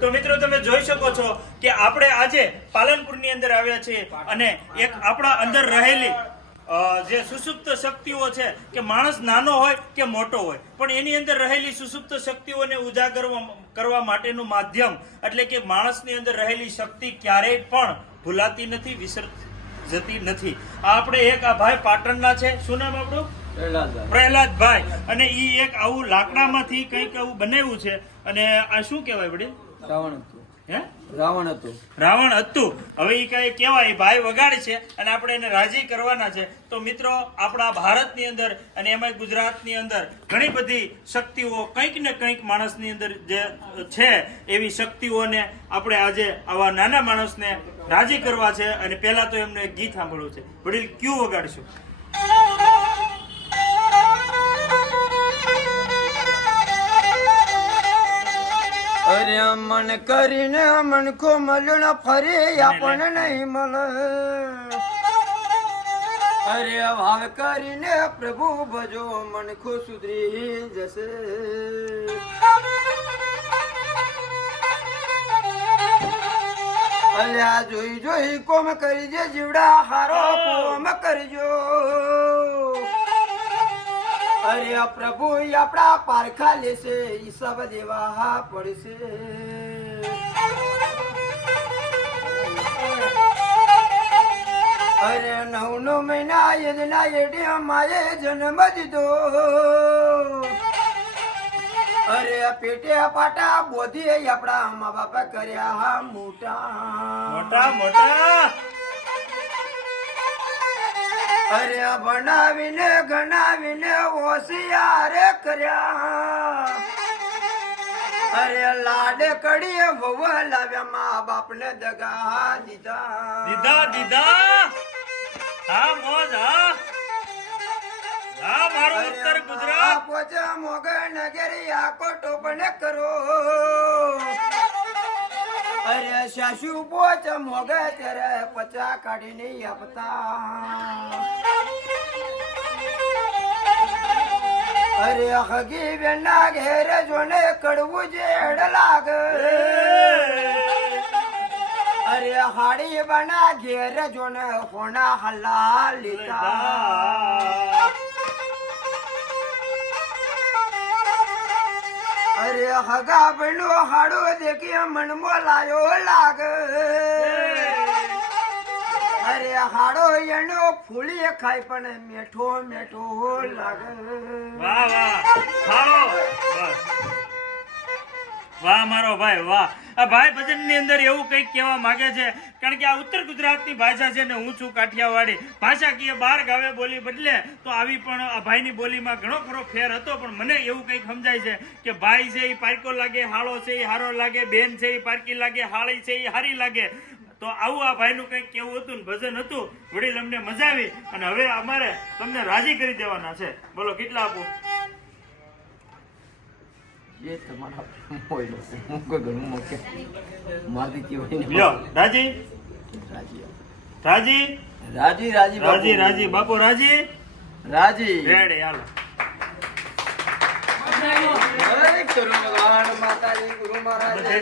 તો મિત્રો તમે જોઈ શકો છો કે આપણે આજે પાલનપુરની અંદર આવ્યા છીએ અને એક આપણા અંદર રહેલી જે સુસુપ્ત શક્તિઓ છે કે માણસ નાનો હોય કે મોટો હોય પણ એની અંદર રહેલી સુસુપ્ત શક્તિઓને ઉજાગર કરવા માટેનું માધ્યમ એટલે કે માણસની અંદર રહેલી શક્તિ ક્યારેય પણ ભૂલાતી નથી, વિસર જતી નથી. આપણે એક આ ભાઈ પાટણના છે, શું નામ આપણું? પ્રહલાદભાઈ. અને ઈ એક આવું લાકડામાંથી કંઈક આવું બનાવ્યું છે અને આ શું કહેવાય વડીલ? રાવણ હતું. હે? રાવણ હતું. રાવણ હતું. હવે એ કઈ કહેવાય, ભાઈ વગાડે છે અને આપણે એને રાજી કરવાના છે. તો મિત્રો આપણા ભારતની અંદર અને એમાં ગુજરાતની અંદર ઘણી બધી શક્તિઓ કંઈક ને કંઈક માણસની અંદર જે છે એવી શક્તિઓને આપણે આજે આવા નાના માણસને રાજી કરવા છે. અને પહેલા તો એમને એક ગીત સાંભળવું છે. વડીલ ક્યુ વગાડશું? અરે મન કરીને મનખો મળ્યો ને ફરી આપણને નહીં મળે. અરે ભાવ કરીને પ્રભુ ભજો મનખો સુધરી જશે. અલ્યા જોઈ જોઈ કોમ કરીજે જીવડા હારો કોમ કરજો. અરે પ્રભુ આપડા પારખા લેશે ઈ સબ દેવા પડશે. અરે નવ મહિના યજના એડી માએ જન્મ દીધો. અરે પેટે પાટા બોધી આપડા મા બાપા કર્યા મોટા મોટા મોટા. અરે ભણાવીને ગણાવીને હોશિયાર કર્યા. અરે લાડ કડીએ વહુ લાવ્યા મા બાપને દગા દીધા. દીધા. હા મોજ. હા મારું ઉત્તર ગુજરાત. પોચા મોગર નગરી આકો ટોપને કરો. અરે સાસુ પોચ મોગે ત્યારે પચા કાઢીને આપતા. અરે હગી બેના ઘેરે જોને કડવું જેડ લાગે. અરે હાડી બના ઘેરે જોને હોના હલા લીધા. અરે હગા બનો હાડો દેખી મનમો લાયો લાગે. અરે હાડો એનો ફૂલી ખાય પણ મીઠો મીઠો લાગે. વાહ વાહ. હાલો બસ. વાહ મારો ભાઈ વાહ. આ ભાઈ ભજન ની અંદર એવું કંઈક કહેવા માંગે છે કારણ કે આ ઉત્તર ગુજરાતની ભાષા છે ને હું છું કાઠિયાવાડી. ભાષાકીય બાર ગાવે બોલી બદલે તો આવી પણ આ ભાઈની બોલીમાં ઘણો ખરો ફેર હતો. પણ મને એવું કંઈક સમજાય છે કે ભાઈ છે એ પારકો લાગે, હાળો છે એ હારો લાગે, બેન છે એ પારકી લાગે, હાળી છે એ હારી લાગે. તો આવું આ ભાઈનું કંઈક કેવું હતું ને ભજન હતું. વડીલ અમને મજા આવી અને હવે અમારે તમને રાજી કરી દેવાના છે. બોલો કેટલા આપું? ये तुम्हारा मोय लो मुको घणो मोके मारती केवडी લ્યો રાજી राजी રાજી राजी राजी રાજી રાજી બાપુ રાજી राजी રેડી હાલો. जय गुरु भगवान माता जी गुरु महाराज